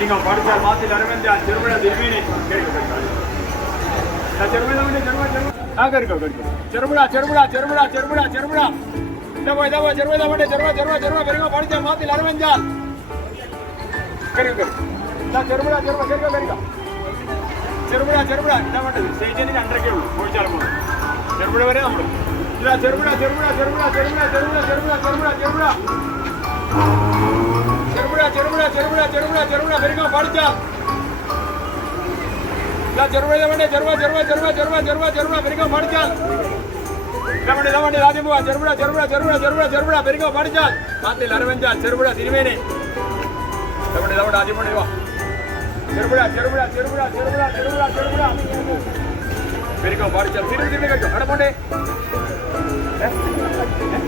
நீங்கள் படித்தால் மாசில் அரவிந்த் அந்த திருமண திரும்பினை கேட்கப்பட்டார் చెరువుడా చెరువుడా చెరువుడా చెరువుడా చెరువుడా ఇదవో ఇదవో చెరువు ఇదవండి చెరువు చెరువు చెరువు పెరిగో పడితే మాతి అరవించాలి చెరువుడా చెరువు పెరిగో పెరిగో చెరువుడా చెరువుడా ఇదవంటది స్టేషన్ అందరికీ పోయించాలి చెరువుడ వరే అప్పుడు ఇలా చెరువుడా చెరువుడా చెరువుడా చెరువుడా చెరువుడా చెరువుడా చెరువుడా చెరువుడా చెరువుడా చెరువుడా చెరువుడా చెరువుడా చెరువుడా పెరిగా పడుతా ఇలా చెరువు ఏమంటే చెరువు చెరువు చెరువు చెరువు చెరువు చెరువుడా పెరిగా పడుతా ఇవ్వండి ఇవ్వండి రాజమ్మ చెరువుడా చెరువుడా చెరువుడా చెరువుడా చెరువుడా పెరిగా పడుతా రాత్రి అరవించా చెరువుడా తిరిమేనే ఇవ్వండి ఇవ్వండి రాజమ్మ ఇవ్వ చెరువుడా చెరువుడా చెరువుడా చెరువుడా చెరువుడా చెరువుడా పెరిగా పడుతా తిరిగి తిరిగి అడపండి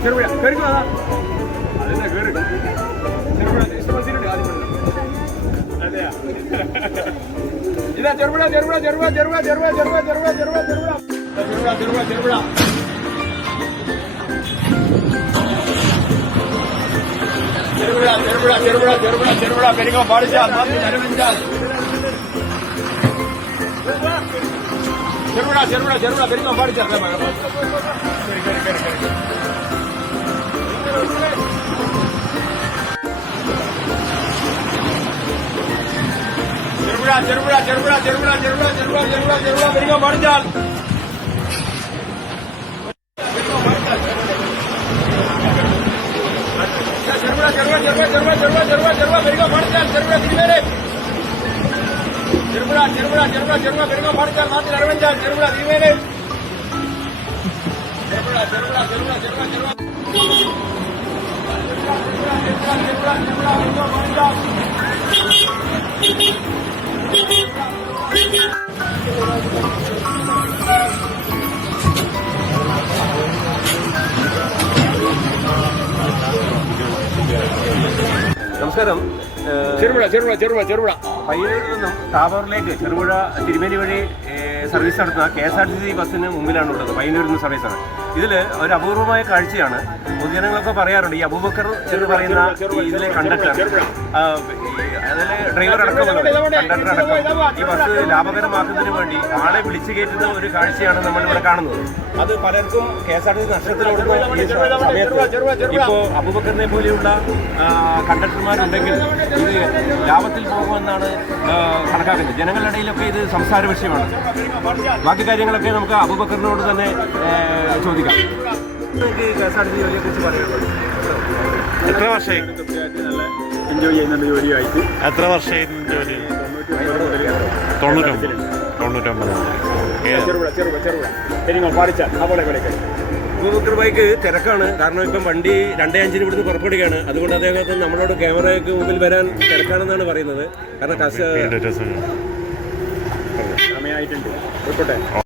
చెరువుడా పెరిగా இதா திருவிழா திருவிழா திருவிழா திருவிழா திருவிழா திருவிழா திருவிழா திருவிழா திருவிழா திருவிழா திருவிழா திருவிழா திருவிழா திருவிழா திருவிழா திருவிழா திருவிழா பெரியவா பாடிச்சா அறிவிச்சா திருவிழா திருவிழா திருவிழா பெரியவா பாடிச்சா சரி சரி சரி சரி చెరువుడా చెరువుడా చెరువుడా చెరువుడా చెరువుడా చెరువుడా చెరువుడా పెరిగా పడతాను చెరువుడా చెరువుడా చెరువుడా చెరువుడా చెరువుడా చెరువుడా చెరువుడా పెరిగా పడతాను చెరువుడా తిరిగి చెరువుడా చెరువుడా చెరువుడా చెరువుడా పెరిగా పడతాను మాత్రం నడవంచాలి చెరువుడా తిరిగి చెరువుడా చెరువుడా చెరువుడా చెరువుడా చెరువుడా చెరువుడా చెరువుడా చెరువుడా చెరువుడా పెరిగా పడతాను നമസ്കാരം. ചെറുപുഴ ചെറുപുഴ ചെറുപുഴ ചെറുപുഴ. പയ്യന്നൂരിൽ നിന്നും ടാബോറിലേക്ക് ചെറുപുഴ തിരുമേനി വഴി സർവീസ് നടത്തുന്ന K S R T C ബസ്സിന് മുമ്പിലാണ് ഉള്ളത്. പയ്യന്നൂരിൽ നിന്ന് സർവീസാണ് ഇതിൽ ഒരു അപൂർവമായ കാഴ്ചയാണ്. പൊതുജനങ്ങളൊക്കെ പറയാറുണ്ട് ഈ അബൂബക്കർ എന്ന് പറയുന്ന ഇതിലെ കണ്ടക്ടർ. അതിലെ ഡ്രൈവർ അടക്കമുള്ളത് കണ്ടക്ടർ അടക്കം. ഈ ബസ് ലാഭകരമാക്കുന്നതിന് വേണ്ടി ആളെ വിളിച്ചു കയറ്റുന്ന ഒരു കാഴ്ചയാണ് നമ്മൾ ഇവിടെ കാണുന്നത്. അത് പലർക്കും K S R T C നഷ്ടത്തിലോടുന്ന സമയത്ത് ഇപ്പോ അബുബക്കറിനെ പോലെയുള്ള കണ്ടക്ടർമാരുണ്ടെങ്കിൽ ഇത് ലാഭത്തിൽ പോകുമെന്നാണ് കണക്കാക്കുന്നത്. ജനങ്ങളുടെ ഇടയിലൊക്കെ ഇത് സംസാര വിഷയമാണ്. ബാക്കി കാര്യങ്ങളൊക്കെ നമുക്ക് അബുബക്കറിനോട് തന്നെ ചോദിക്കാം. K S R T C ജോലിയെ കുറിച്ച് പറയാനുള്ളത് എത്ര വർഷമായി? എൻജോയ് ചെയ്യുന്നുണ്ട് ജോലിയായിട്ട് എത്ര വർഷമായിരുന്നു ജോലി? തൊണ്ണൂറ്റൊമ്പത്. തൊണ്ണൂറ്റൊമ്പത്. അബൂബക്കർ ബൈക്ക് തിരക്കാണ്. കാരണം ഇപ്പം വണ്ടി രണ്ടേ അഞ്ചിന് ഇവിടുന്ന് പുറപ്പെടുകയാണ്. അതുകൊണ്ട് അദ്ദേഹത്തിന് നമ്മളോട് ക്യാമറയ്ക്ക് മുമ്പിൽ വരാൻ തിരക്കാണെന്നാണ് പറയുന്നത്. കാരണം സമയമായിട്ടുണ്ട്. പോയിക്കോട്ടെ.